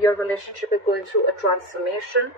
your relationship is going through a transformation.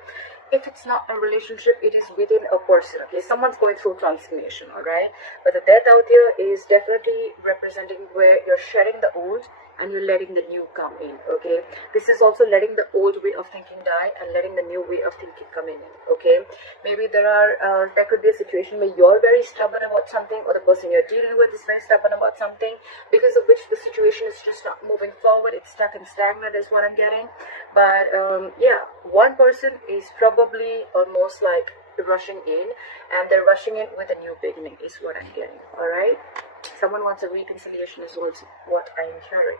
If it's not a relationship, it is within a person, okay? Someone's going through transformation, all right? But the death out here is definitely representing where you're shedding the old and you're letting the new come in, okay? This is also letting the old way of thinking die and letting the new way of thinking come in, okay? Maybe there could be a situation where you're very stubborn about something, or the person you're dealing with is very stubborn about something, because of which the situation is just not moving forward. It's stuck and stagnant is what I'm getting. But yeah, one person is probably almost like rushing in, and they're rushing in with a new beginning is what I'm getting, all right? Someone wants a reconciliation is also what I'm hearing.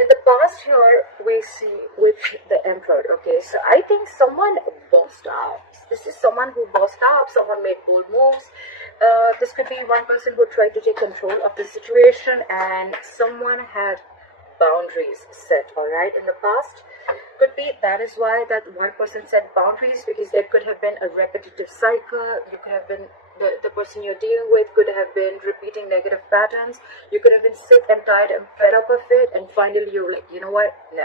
In the past here, we see with the Emperor, okay, so I think someone bossed up. This is someone who bossed up, someone made bold moves. This could be one person who tried to take control of the situation, and someone had boundaries set, all right, in the past. Could be that is why that one person set boundaries, because there could have been a repetitive cycle. You could have been the person you're dealing with could have been repeating negative patterns. You could have been sick and tired and fed up of it, and finally you're like, you know what, no,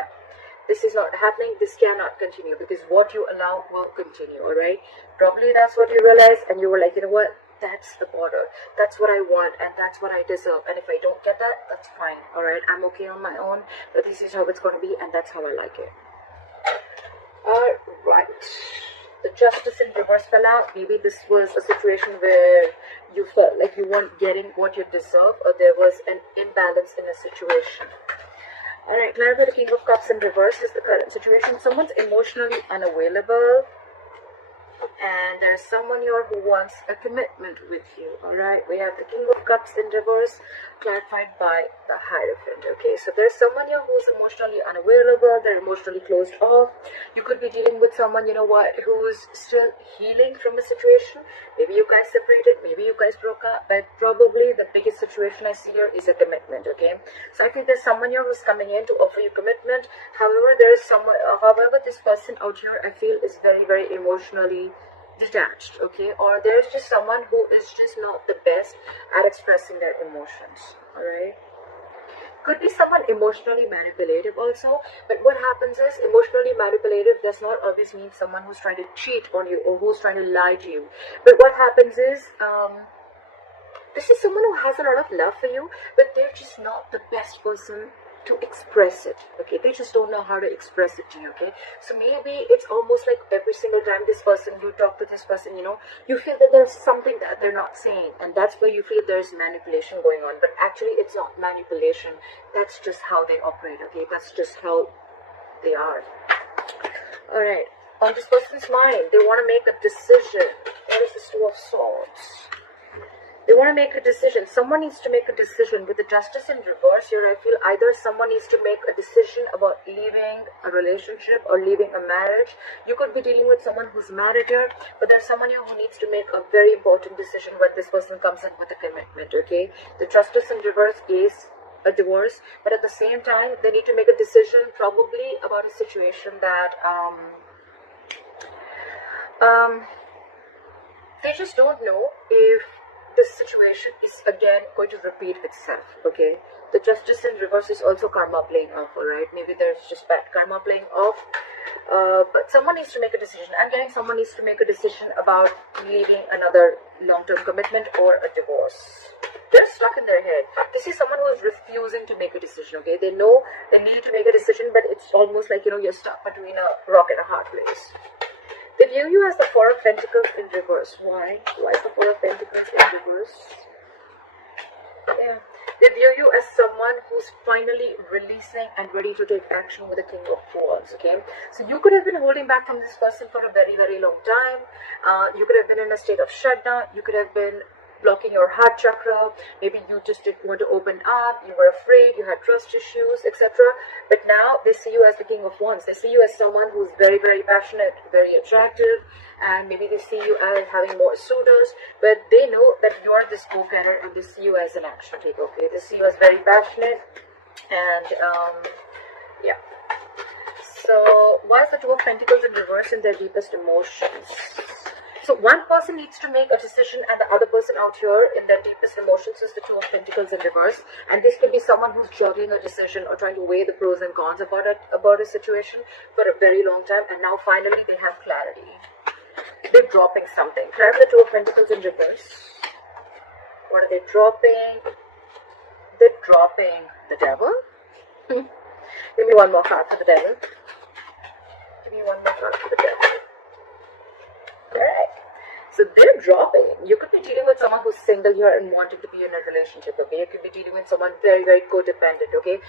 this is not happening, this cannot continue, because what you allow will continue, all right? Probably that's what you realized, and you were like, you know what, that's the border, that's what I want, and that's what I deserve, and if I don't get that, that's fine, all right? I'm okay on my own, but this is how it's going to be, and that's how I like it. All right, the Justice in reverse fell out. Maybe this was a situation where you felt like you weren't getting what you deserve, or there was an imbalance in a situation. Alright, clarify the King of Cups in reverse is the current situation. Someone's emotionally unavailable, and there's someone here who wants a commitment with you. Alright, we have the King of Cups in reverse clarified by the Hierophant. Okay, so there's someone here who's emotionally unavailable, they're emotionally closed off. You could be dealing with someone, you know what, who's still healing from a situation. Maybe you guys separated, maybe you guys broke up, but probably the biggest situation I see here is a commitment. Okay, so I think there's someone here who's coming in to offer you commitment. However, there is someone, however, this person out here I feel is very, very emotionally detached, okay, or there's just someone who is just not the best at expressing their emotions, all right? Could be someone emotionally manipulative also, but what happens is emotionally manipulative does not always mean someone who's trying to cheat on you or who's trying to lie to you. But what happens is this is someone who has a lot of love for you, but they're just not the best person to express it, okay? They just don't know how to express it to you, okay? So maybe it's almost like every single time this person, you talk to this person, you know, you feel that there's something that they're not saying, and that's where you feel there's manipulation going on. But actually it's not manipulation, that's just how they operate, okay? That's just how they are. All right, on this person's mind, they want to make a decision. What is this Two of Swords? They want to make a decision. Someone needs to make a decision. With the Justice in reverse here, I feel either someone needs to make a decision about leaving a relationship or leaving a marriage. You could be dealing with someone who's married here, but there's someone here who needs to make a very important decision when this person comes in with a commitment, okay? The Justice in reverse is a divorce, but at the same time, they need to make a decision probably about a situation that they just don't know if this situation is again going to repeat itself, okay? The Justice in reverse is also karma playing off, alright? Maybe there's just bad karma playing off, but someone needs to make a decision. I'm getting someone needs to make a decision about leaving another long-term commitment or a divorce. They're stuck in their head. This is someone who is refusing to make a decision, okay? They know they need to make a decision, but it's almost like, you know, you're stuck between a rock and a hard place. They view you as the Four of Pentacles in reverse. Why? Why is the Four of Pentacles in reverse? Yeah. They view you as someone who's finally releasing and ready to take action with the King of Swords, okay? So you could have been holding back from this person for a very, very long time. You could have been in a state of shutdown. You could have been blocking your heart chakra. Maybe you just didn't want to open up, you were afraid, you had trust issues, etc. But now they see you as the King of Wands. They see you as someone who's very, very passionate, very attractive, and maybe they see you as having more suitors, but they know that you're this go-getter, and they see you as an action taker, okay? They see you as very passionate, and yeah. So why is the Two of Pentacles in reverse in their deepest emotions? So one person needs to make a decision, and the other person out here in their deepest emotions is the Two of Pentacles in reverse. And this could be someone who's juggling a decision or trying to weigh the pros and cons about a situation for a very long time, and now finally they have clarity. They're dropping something. Clarify the Two of Pentacles in reverse. What are they dropping? They're dropping the Devil. Give me one more card for the Devil. Give me one more card for the Devil. Correct. So they're dropping. You could be dealing with someone who's single here and wanting to be in a relationship, okay? You could be dealing with someone very, very codependent, okay?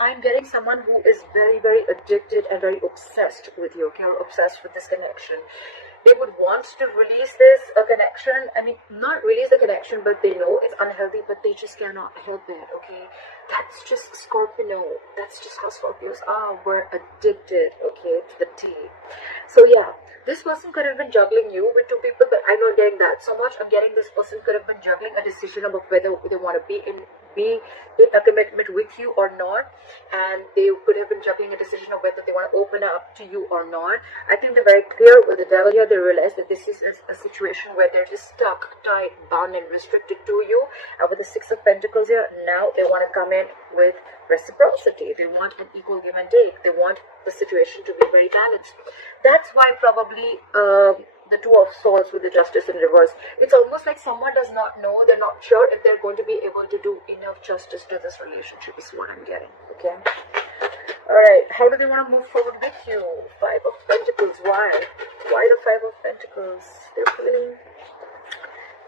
I'm getting someone who is very, very addicted and very obsessed with you, okay? Or obsessed with this connection. They would want to release this connection. I mean, not release the connection, but they know it's unhealthy, but they just cannot help it, okay? That's just Scorpio. That's just how Scorpios are. We're addicted, okay, to the tea. So yeah, this person could have been juggling you with two people, but I'm not getting that so much. I'm getting this person could have been juggling a decision about whether they want to be in a commitment with you or not, and they could have been juggling a decision of whether they want to open up to you or not. I think they're very clear with the Devil here. They realize that this is a situation where they're just stuck, tied, bound, and restricted to you. And with the Six of Pentacles here, now they want to come in with reciprocity. They want an equal give and take. They want the situation to be very balanced. That's why probably the Two of Swords with the Justice in reverse. It's almost like someone does not know, they're not sure if they're going to be able to do enough justice to this relationship is what I'm getting, okay? Alright, how do they want to move forward with you? Five of Pentacles, why? Why the Five of Pentacles?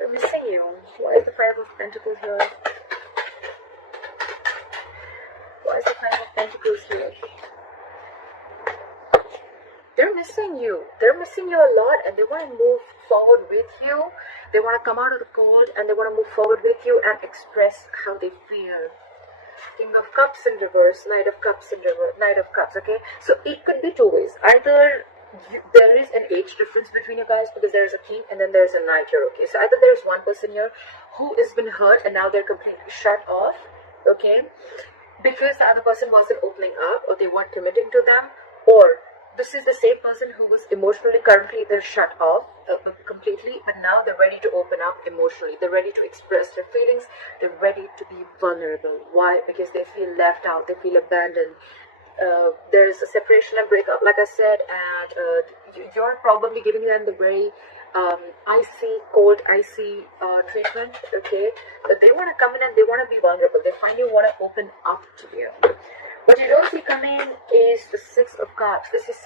They're missing you. Why is the Five of Pentacles here? Why is the Five of Pentacles here? They're missing you. They're missing you a lot, and they want to move forward with you. They want to come out of the cold, and they want to move forward with you and express how they feel. King of Cups in reverse, Knight of Cups in reverse, Knight of Cups, okay? So it could be two ways. Either there is an age difference between you guys because there's a king and then there's a knight here, okay? So either there's one person here who has been hurt and now they're completely shut off, okay? Because the other person wasn't opening up or they weren't committing to them, or this is the same person who was emotionally currently they're shut off completely, but now they're ready to open up emotionally. They're ready to express their feelings. They're ready to be vulnerable. Why? Because they feel left out. They feel abandoned. There's a separation and breakup, like I said, and you're probably giving them the very cold, icy treatment, okay? But they want to come in and they want to be vulnerable. They finally want to open up to you. What you don't see coming is the Six of Cups. This is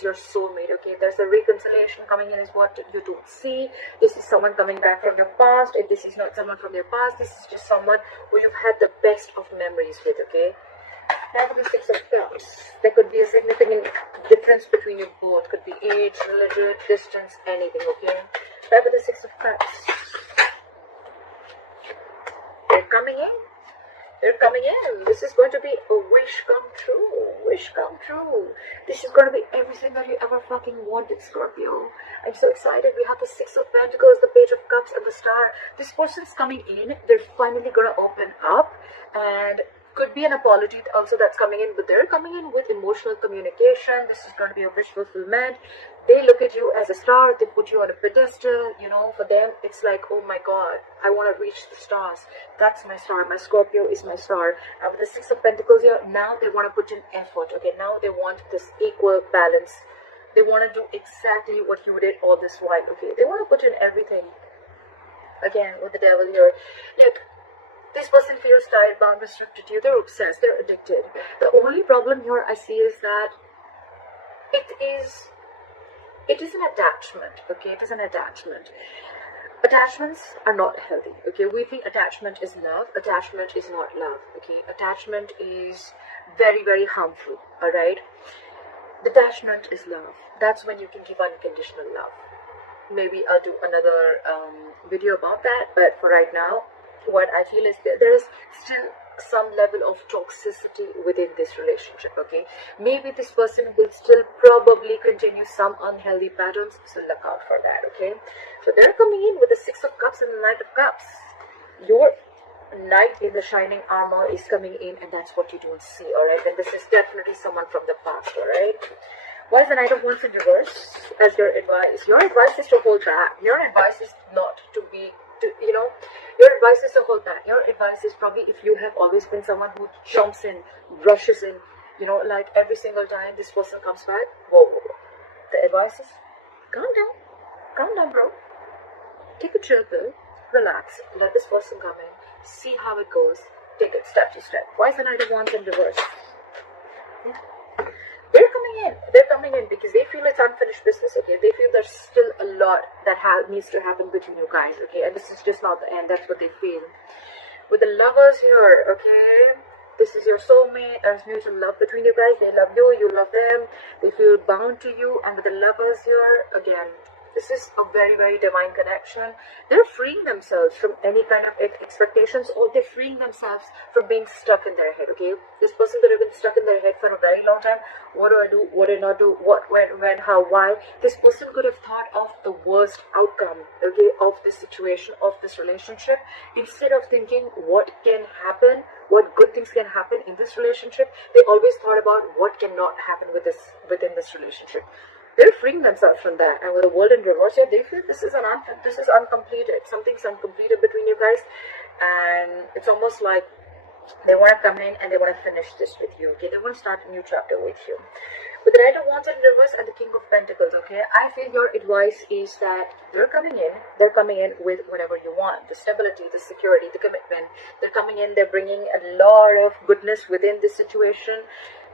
your soulmate, okay? There's a reconciliation coming in is what you don't see. This is someone coming back from your past. If this is not someone from your past, this is just someone who you've had the best of memories with, okay? Now for the Six of Cups, there could be a significant difference between you both. Could be age, religion, distance, anything, okay? Now for the Six of Cups, they're coming in. They're coming in. This is going to be a wish come true. Wish come true. This is going to be everything that you ever fucking wanted, Scorpio. I'm so excited. We have the Six of Pentacles, the Page of Cups, and the Star. This person's coming in. They're finally going to open up. And could be an apology also that's coming in. But they're coming in with emotional communication. This is going to be a wish fulfillment. They look at you as a star. They put you on a pedestal. You know, for them, it's like, oh my God, I want to reach the stars. That's my star. My Scorpio is my star. And with the Six of Pentacles here, now they want to put in effort. Okay, now they want this equal balance. They want to do exactly what you did all this while. Okay, they want to put in everything. Again, with the Devil here. Look, this person feels tired, bound, restricted to you. They're obsessed. They're addicted. The only problem here I see is that it is an attachment, okay? It is an attachment. Attachments are not healthy, okay? We think attachment is love. Attachment is not love, okay? Attachment is very, very harmful, all right? Detachment is love. That's when you can give unconditional love. Maybe I'll do another video about that, but for right now, what I feel is that there is still some level of toxicity within this relationship, okay? Maybe this person will still probably continue some unhealthy patterns, so look out for that, okay? So they're coming in with the Six of Cups and the Knight of Cups. Your knight in the shining armor is coming in, and that's what you don't see, all right? And this is definitely someone from the past, all right? Why is the Knight of Wands in reverse as your advice? Your advice is to hold back. Your advice is not to be, your advice is to hold back. Your advice is probably if you have always been someone who jumps in, rushes in, like every single time this person comes back, whoa. The advice is calm down, bro. Take a chill pill, relax, let this person come in, see how it goes, take it step to step. Why is the Knight of Wands in reverse? They're coming in because they feel it's unfinished business, okay? They feel there's still a lot that needs to happen between you guys, okay? And this is just not the end, that's what they feel. With the Lovers here, okay? This is your soulmate, there's mutual love between you guys. They love you, you love them, they feel bound to you. And with the Lovers here, again, this is a very, very divine connection. They're freeing themselves from any kind of expectations, or they're freeing themselves from being stuck in their head, okay? This person could have been stuck in their head for a very long time. What do I do? What do I not do? What, when, how, why? This person could have thought of the worst outcome, okay, of this situation, of this relationship, instead of thinking what can happen, what good things can happen in this relationship. They always thought about what cannot happen within this relationship. They're freeing themselves from that. And with the World in reverse here, they feel this is uncompleted. Something's uncompleted between you guys, and it's almost like they want to come in and they want to finish this with you, okay? They want to start a new chapter with you. With the Knight of Wands in reverse and the King of Pentacles, okay? I feel your advice is that they're coming in with whatever you want. The stability, the security, the commitment. They're coming in, they're bringing a lot of goodness within this situation.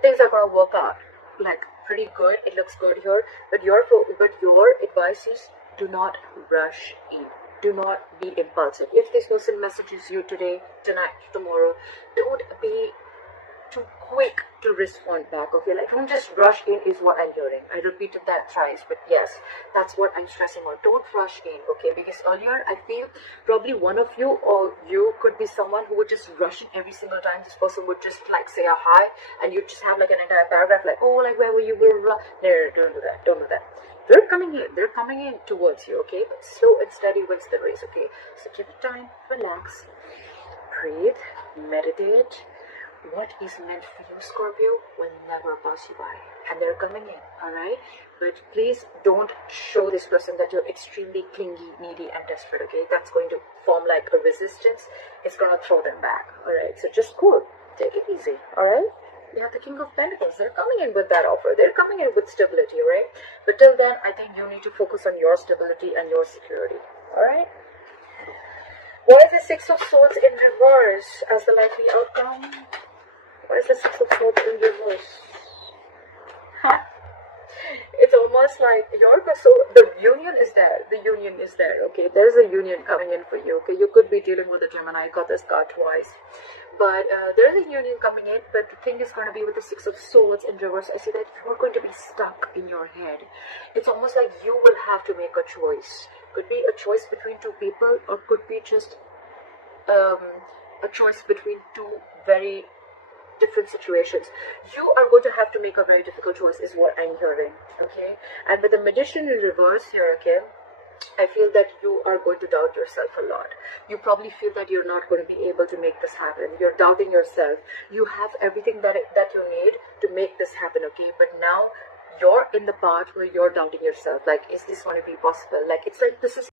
Things are going to work out, like, pretty good. It looks good here, but your advice is do not rush in. Do not be impulsive. If this person messages you today, tonight, tomorrow, don't be too quick to respond back, okay? Like, don't just rush in is what I'm hearing. I repeated that thrice, but yes, that's what I'm stressing on. Don't rush in, okay? Because earlier I feel probably one of you or you could be someone who would just rush in every single time this person would just like say a hi, and you just have like an entire paragraph like, oh, like where were you, blah, blah, blah. No, don't do that. They're coming in towards you, okay? But slow and steady wins the race, okay? So give it time, relax, breathe, meditate. What is meant for you, Scorpio, will never pass you by. And they're coming in, alright? But please don't show this person that you're extremely clingy, needy, and desperate, okay? That's going to form like a resistance. It's going to throw them back, alright? So just cool. Take it easy, alright? You have the King of Pentacles. They're coming in with that offer. They're coming in with stability, right? But till then, I think you need to focus on your stability and your security, alright? Why is the Six of Swords in reverse as the likely outcome? Why is the Six of Swords in reverse? Huh? It's almost like the union is there. The union is there, okay? There's a union coming in for you, okay? You could be dealing with a Gemini. I got this card twice. But there's a union coming in, but the thing is going to be with the Six of Swords in reverse. I see that you're going to be stuck in your head. It's almost like you will have to make a choice. Could be a choice between two people, or could be just a choice between two very different situations. You are going to have to make a very difficult choice is what I'm hearing, okay? And with the Magician in reverse here, okay, I feel that you are going to doubt yourself a lot. You probably feel that you're not going to be able to make this happen. You're doubting yourself. You have everything that you need to make this happen, okay? But now you're in the part where you're doubting yourself. Like, is this going to be possible? Like, it's like this is